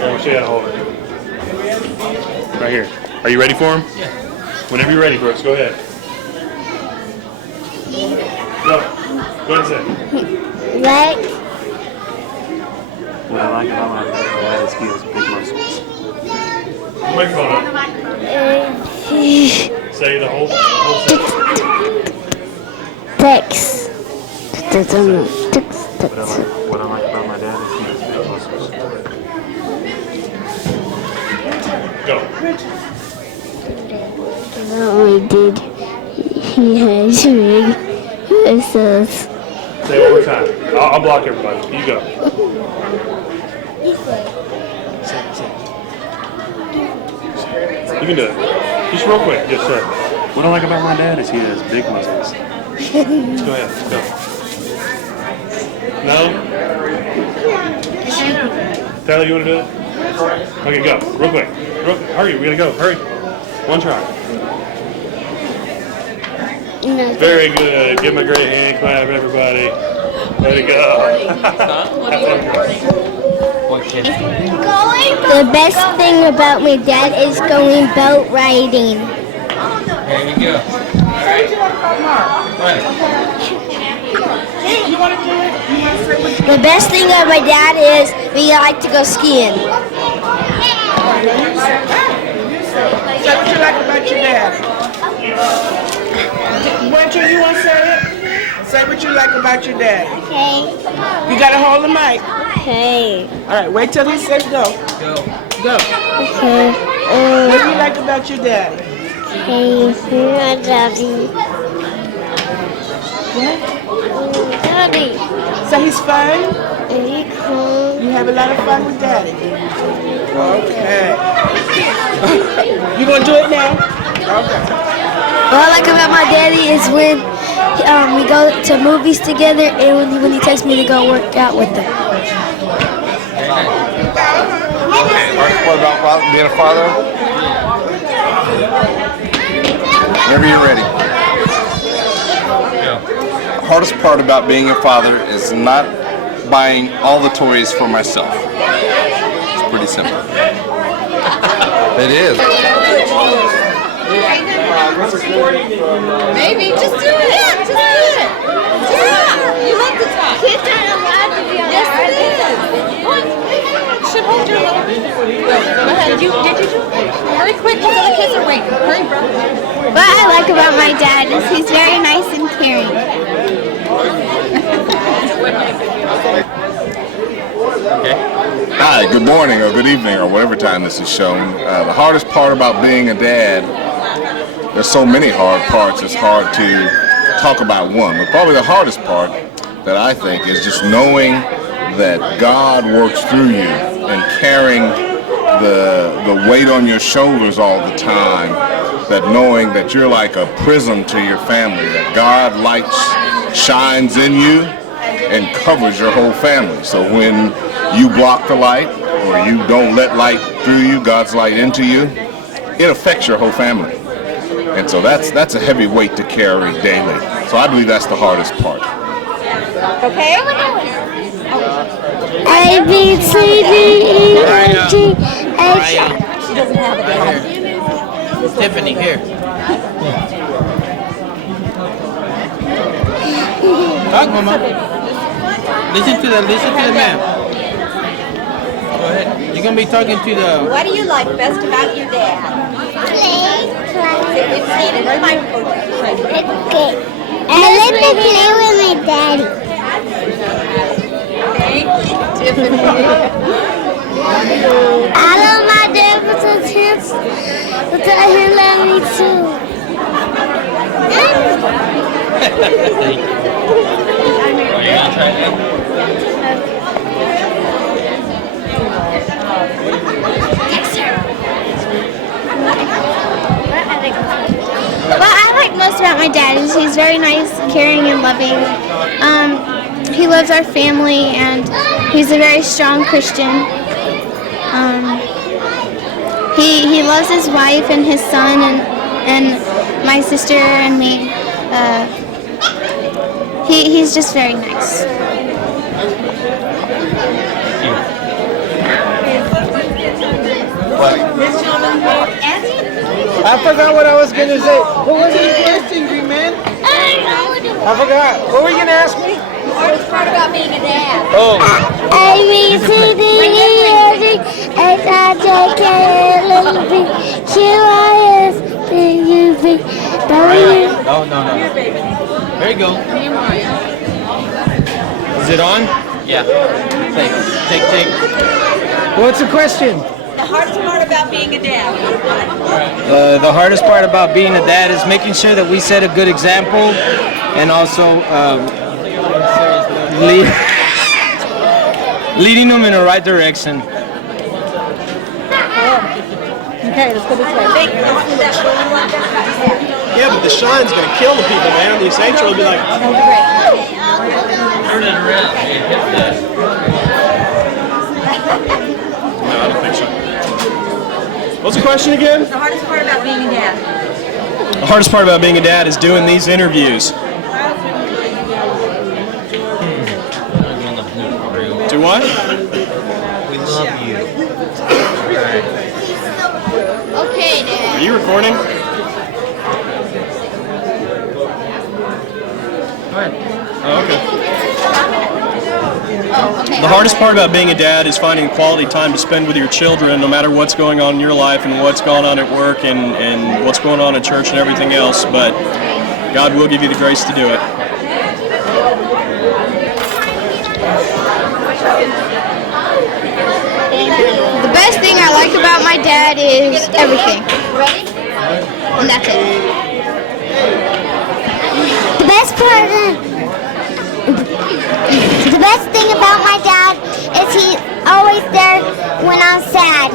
Let me show you how to hold it. Right here. Are you ready for him? Yeah. Whenever you're ready, Brooks, go ahead. Go. Go ahead and say. Like, What I like about my dad is he has big muscles. Microphone up. Say the whole Tex. What I like about my dad is he has big muscles. Go. We did. He has big muscles. Say it one more time. I'll block everybody. You go. You can do it. Just real quick. Just say it. What I like about my dad is he has big muscles. Go ahead. Go. No? Tyler, you want to do it? Okay, go. Real quick. Hurry. We gotta go. Hurry. One try. Very good. Give him a great hand clap, everybody. Way to go. The best thing about my dad is going boat riding. There you go. All right. The best thing about my dad is we like to go skiing. Say what you like about your dad. Winter, you want to say it? Say what you like about your dad. Okay. You got to hold the mic. Okay. All right, wait till he says go. Go. Go. Okay. What do you like about your daddy? Hey, my daddy. Daddy. So he's fun? Very cool. You have a lot of fun with daddy? Okay. You going to do it now? Okay. What I like about my daddy is when we go to movies together and when he takes me to go work out with him. What about being a father? Whenever you're ready. The hardest part about being a father is not buying all the toys for myself. It's pretty simple. It is. Maybe just do it. Yeah, just do it. Yeah, you love to talk. Kids aren't allowed to be on. Yes, it is. You should hold your little. Go ahead. Did you do it? Hurry quick, because the kids are waiting. Hurry, bro. What I like about my dad is he's very nice and caring. Hi, good morning or good evening or whatever time this is shown. The hardest part about being a dad, there's so many hard parts, it's hard to talk about one. But probably the hardest part that I think is just knowing that God works through you and carrying the weight on your shoulders all the time, that knowing that you're like a prism to your family, that God lights, shines in you and covers your whole family. So when you block the light or you don't let light through you, God's light into you, it affects your whole family. And so that's a heavy weight to carry daily. So I believe that's the hardest part. Okay. A, B, C, D, E, F, G, H. She doesn't have a dad. Tiffany, here. Talk, Mama. Listen to the man. Go ahead. You're gonna be talking to the. What do you like best about your dad? Say it in the microphone. Okay. I like to play with my daddy. Thank you, Tiffany. I love my dad because he loves me too. Thank you. Are you gonna try that? What I like most about my dad is he's very nice, caring, and loving. He loves our family, and he's a very strong Christian. He loves his wife and his son and my sister and me. He's just very nice. I forgot what I was gonna say. What was your question, Green Man? I forgot. What were you gonna ask me? The hardest part about being a dad. Oh. A, B, C, D, E, F, G, H, I, J, K, L, M, N, P, Q, I, S, T, U, V, W. Oh, no. There you go. Is it on? Yeah. Take. What's the question? The hardest part about being a dad. The hardest part about being a dad is making sure that we set a good example and also leading them in the right direction. Okay, let's go this way. Yeah, but the shine's gonna kill the people, man. The essential will be like. Turn it around. No, I don't think so. What's the question again? The hardest part about being a dad. The hardest part about being a dad is doing these interviews. Do what? We love you. Okay, Dad. Are you recording? Oh, okay. The hardest part about being a dad is finding quality time to spend with your children, no matter what's going on in your life and what's going on at work and what's going on in church and everything else, but God will give you the grace to do it. The best thing I like about my dad is everything. And that's it. The best thing about my dad is he's always there when I'm sad.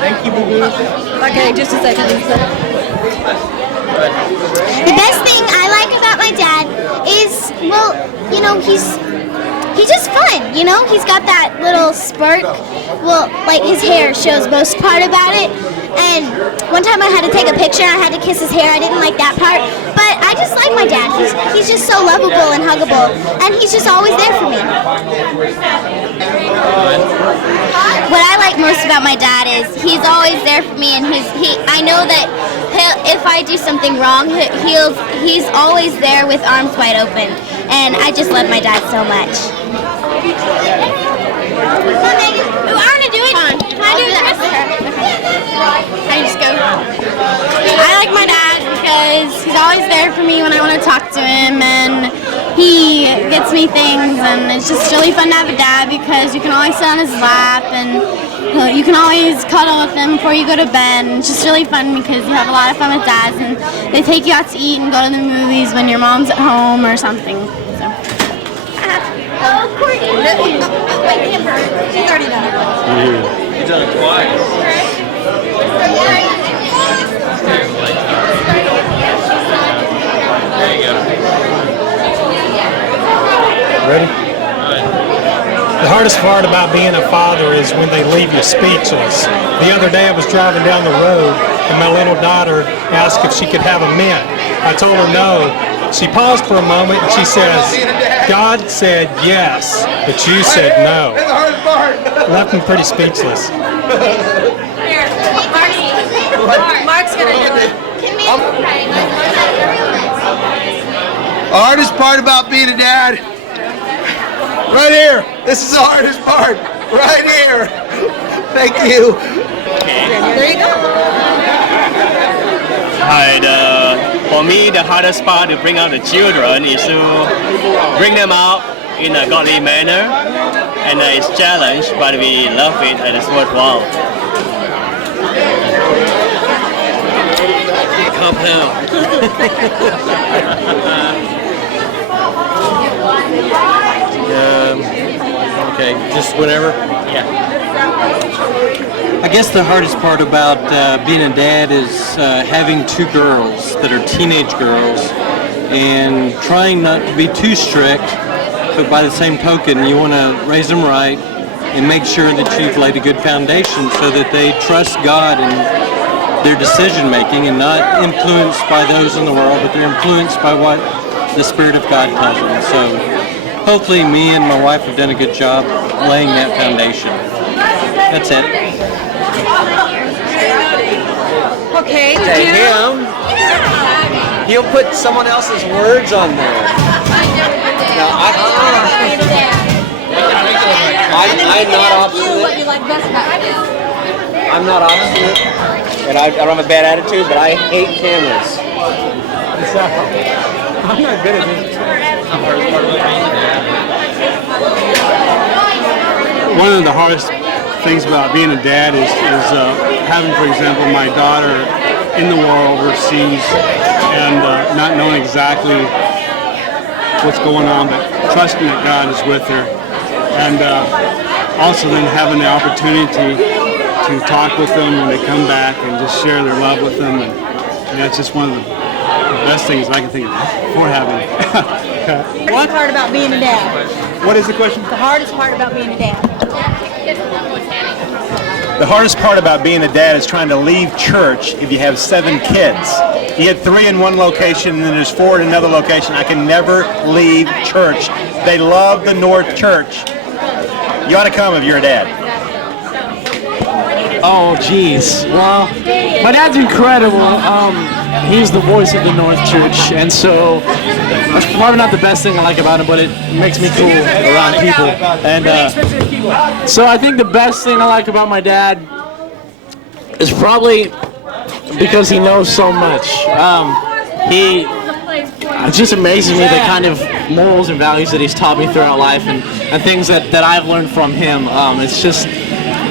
Thank you, boo-boo. Okay, just a second, Lisa. The best thing I like about my dad is, well, you know, he's just fun, you know? He's got that little spark. Well, like his hair shows most part about it. And one time I had to take a picture and I had to kiss his hair. I didn't like that part. But I just like my dad. He's just so lovable and huggable. And he's just always there for me. What I like most about my dad is he's always there for me, and I know that if I do something wrong, he's always there with arms wide open, and I just love my dad so much. I want to do it. Can I do it with her? I just go. I like my dad because he's always there for me when I want to talk to him, and he gets me things, and it's just really fun to have a dad because you can always sit on his lap, and you can always cuddle with him before you go to bed. And it's just really fun because you have a lot of fun with dads, and they take you out to eat and go to the movies when your mom's at home or something. So. Oh, Courtney. Wait, Amber. She's already done it. You've done it twice. There you go. Ready? The hardest part about being a father is when they leave you speechless. The other day I was driving down the road and my little daughter asked if she could have a mint. I told her no. She paused for a moment and she says, "God said yes, but you said no." Left me pretty speechless. Here, Mark's gonna do it. The hardest part about being a dad, right here. This is the hardest part, right here. Thank you. There you go. Hi, for me, the hardest part to bring out the children is to bring them out in a godly manner, and it's a challenge, but we love it and it's worthwhile. Okay, just whatever. Yeah. I guess the hardest part about being a dad is having two girls that are teenage girls and trying not to be too strict, but by the same token, you want to raise them right and make sure that you've laid a good foundation so that they trust God and their decision making and not influenced by those in the world, but they're influenced by what the Spirit of God tells them. So hopefully me and my wife have done a good job laying that foundation. That's it. okay to to do. him, he'll put someone else's words on there. Now, I'm not obstinate. You like best about you. I'm not obstinate, and I don't have a bad attitude, but I hate cameras. I'm not good at this. One of the hardest things about being a dad is having, for example, my daughter in the war overseas and not knowing exactly what's going on, but trusting that God is with her. And also then having the opportunity to talk with them when they come back and just share their love with them. And that's just one of the best things I can think of for having. What part about being a dad? What is the question? The hardest part about being a dad. The hardest part about being a dad is trying to leave church if you have 7 kids. You get 3 in one location and then there's 4 in another location. I can never leave church. They love the North Church. You ought to come if you're a dad. Oh, geez. Well, my dad's incredible. He's the voice of the North Church, and so that's probably not the best thing I like about him, but it makes me cool around people. And so I think the best thing I like about my dad is probably because he knows so much. It just amazes me the kind of morals and values that he's taught me throughout life and things that I've learned from him. It's just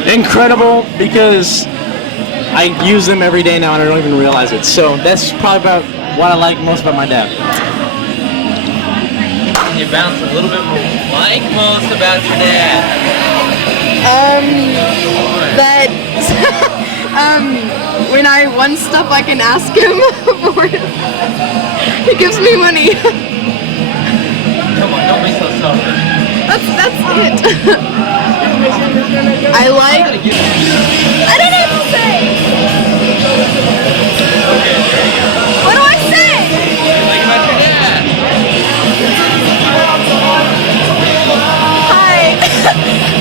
incredible because I use them every day now and I don't even realize it. So that's probably about what I like most about my dad. Can you bounce a little bit more? Like most about your dad? That when I want stuff, I can ask him for it. He gives me money. Come on, don't be so selfish. That's it. I like. I don't know what to say. What do I say? Like about your dad. Hi.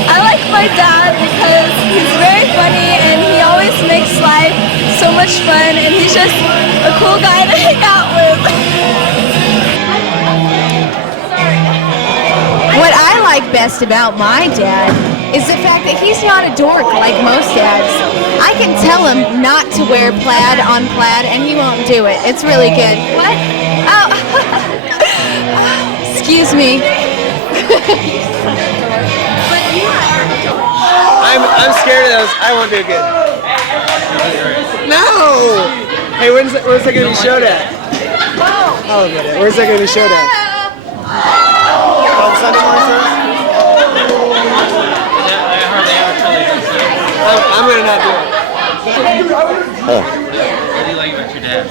I like my dad because he's very funny and he always makes life so much fun and he's just a cool guy to hang out with. What I like best about my dad is the fact that he's not a dork like most dads. I can tell him not to wear plaid on plaid and he won't do it. It's really good. What? Oh. Excuse me. I'm scared of those. I won't do good. No! Hey, where's that going to be showed at? Oh, where's that going to be showed at? On Sunday morning? I'm going to not do it. What do you like about your dad?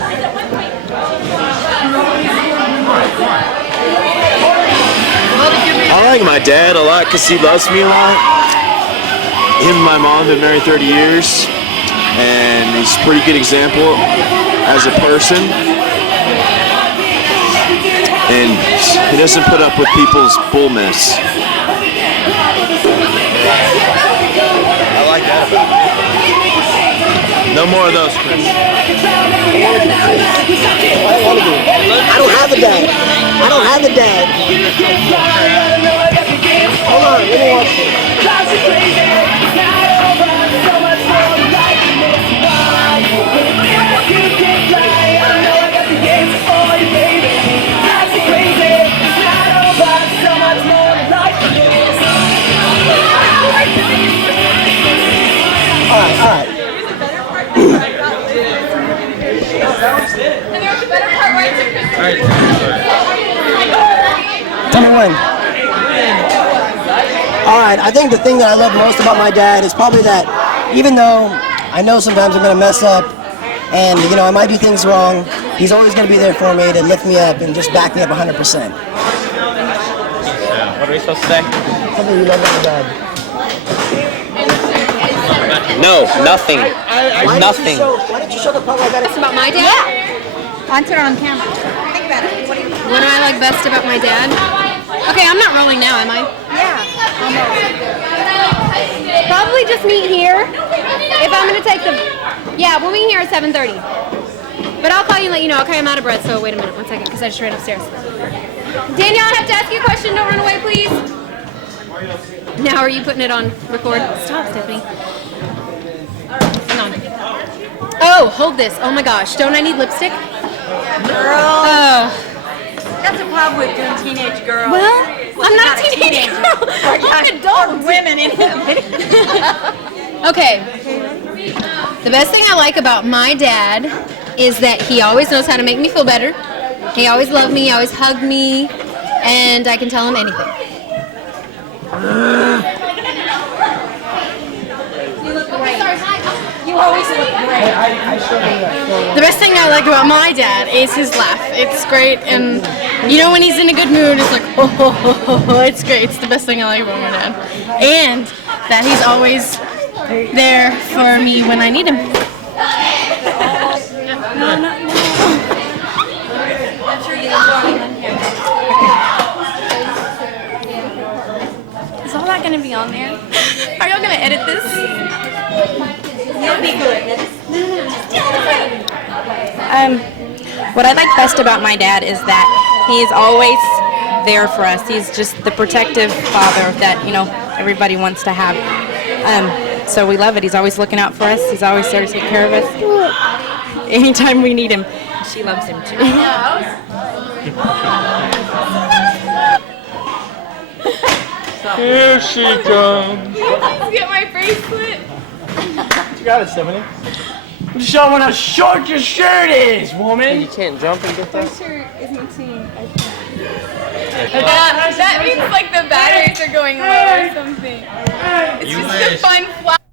I like my dad a lot because he loves me a lot. Him and my mom have been married 30 years, and he's a pretty good example as a person. And he doesn't put up with people's bull mess. I like that about him. No more of those, Chris. I don't have a dad. I don't have a dad. Hold on, let me watch this. All right. Tell me when. All right, I think the thing that I love most about my dad is probably that even though I know sometimes I'm going to mess up and, you know, I might do things wrong, he's always going to be there for me to lift me up and just back me up 100%. What are we supposed to say? Something you love about my dad. No, nothing. Nothing. Why did you show the part like that? It's about my dad? Yeah. On turn on camera. Think about it. What do I like best about my dad? Okay, I'm not rolling now, am I? Yeah. Probably just meet here. If I'm going to take the Yeah, we'll be here at 7:30. But I'll call you and let you know. Okay, I'm out of breath, so wait a minute, 1 second, because I just ran upstairs. Danielle, I have to ask you a question. Don't run away, please. Now, are you putting it on record? Stop, Stephanie. Hang on. Oh, hold this. Oh my gosh. Don't I need lipstick? Girl. Oh. That's a problem with doing teenage girls. Well, I'm not a teenage girl. I'm an adult. Women in him. Okay. The best thing I like about my dad is that he always knows how to make me feel better. He always loved me, he always hugged me, and I can tell him anything. You always look great. The best thing I like about my dad is his laugh. It's great, and you know when he's in a good mood, it's like, oh, it's great. It's the best thing I like about my dad. And that he's always there for me when I need him. No. I'm sure you don't want him here. Is all that going to be on there? Are y'all going to edit this? You'll be good. What I like best about my dad is that he's always there for us. He's just the protective father that, you know, everybody wants to have. So we love it. He's always looking out for us. He's always there to take care of us. Anytime we need him. She loves him too. Here she comes. Let's get my bracelet. You got it, Stephanie. I'm just showing how short your shirt is, woman. You can't jump and get My shirt is missing. That means like the batteries are going low or something. It's just a fun flash.